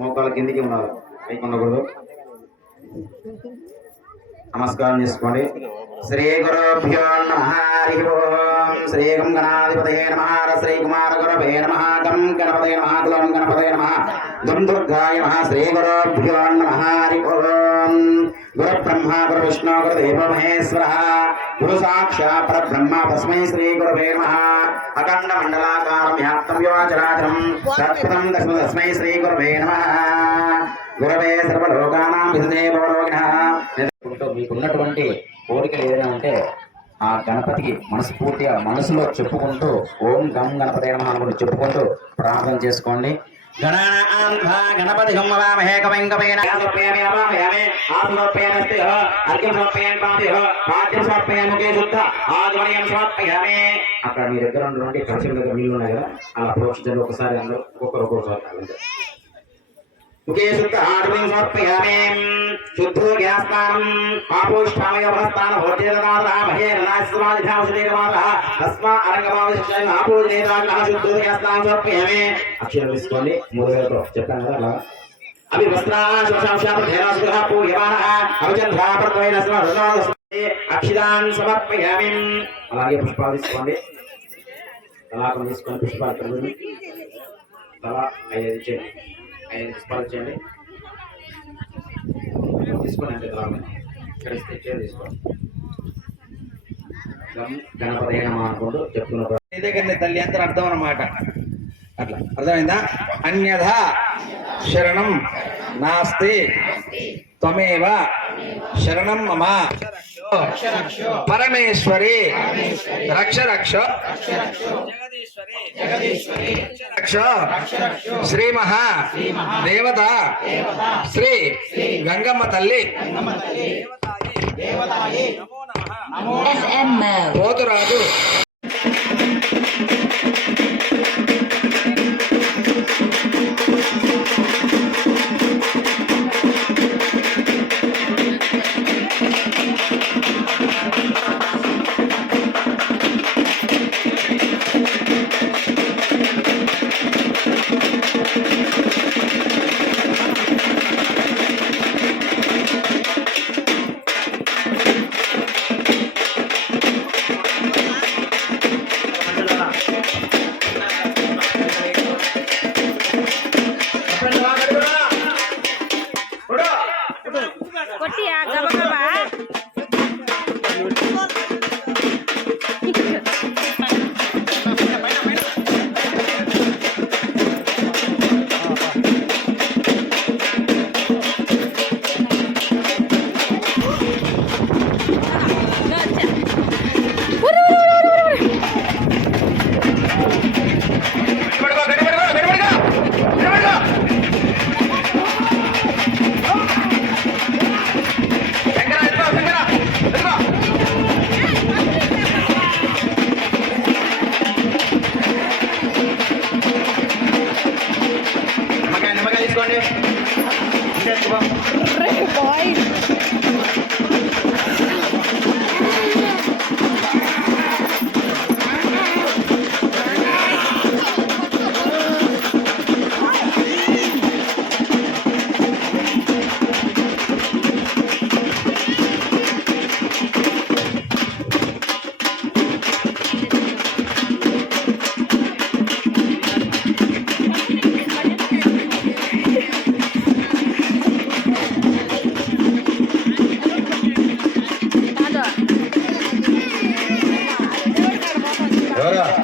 మోకాల కిందికి ఉన్నారు, పైకి ఉండకూడదు. నమస్కారం చేసుకోండి. శ్రీ గురుభ్యో నమః. హరి ఓం. శ్రీ గం గణాధిపతయే నమః. శ్రీ కుమార గురవే నమః. గం గణపతయే నమః. గ్లం గణపతయే నమః. గం దుర్గాయ నమః. శ్రీ గురుభ్యో నమః. హరి ఓం. గురు బ్రహ్మ గురు విష్ణు గురుదేవ మహేశ్వరః గురు సాక్షాత్ పరబ్రహ్మ తస్మై శ్రీ గురవే నమః. అఖండ మండలాకారం వ్యాప్తం యోచరాచరం తత్పదం తస్మై శ్రీ గురవే నమః. గురవే సర్వలోకానాం విదునే భవరోగిణః. మీకున్నటువంటి కోరికలు ఏదైనా ఉంటే ఆ గణపతికి మనస్ఫూర్తిగా మనసులో చెప్పుకుంటూ ఓం గం గణపతి నమః అనుకుంటూ చెప్పుకుంటూ ప్రార్థన చేసుకోండి. గణపతి అక్కడ మీ దగ్గర ఉన్నటువంటి పరిచయం దగ్గర నీళ్ళు ఉన్నాయి కదా, అలా ప్రోక్షించండి. ఒకసారి అందరూ ఒక్కొక్కరు ముఖే శుద్ధ ఆర్ద్రం సమర్పయామి. శుద్ధో గ్యాస్తానం పాపోష్ఠామయ భస్తాన హోతేదానః మహేరనాస్వాదిధావశదేవానః తస్మా అరంగమావశయన ఆపోజేదానః శుద్ధో గ్యాస్తానం సమర్పయామి. అక్షరం తీసుకోండి. మూడువేలతో చెప్పాను కదా అలా. అభి వస్త్రాన్ శోషాంశాపధేనాస్గృహ పూయమానః అభిచంద్రాపర్వైన స్మరణాస్మతే అక్షిదాన్ సమర్పయామి. అలాగే పుష్పాలు తీసుకోండి. తలాకం తీసుకొని పుష్పాలు కలుగుని తలా 5 చేయండి. 5 పుష్పాలు చేయండి. తీసుకోండి. అంటే ఇక్కడ తీసుకోండి. గణపతి నమః అనుకుంటూ చెప్తున్నారు. నీ దగ్గర తల్లి అంతా అర్థం అన్నమాట. అట్లా అర్థమైందా? అన్యథా శరణం నాస్తి త్వమేవ శరణం మమ పరమేశ్వరి రక్ష రక్ష జగదీశ్వరి రక్ష శ్రీ మహా దేవత శ్రీ గంగమ్మ తల్లి పోతురాజు ఎవరు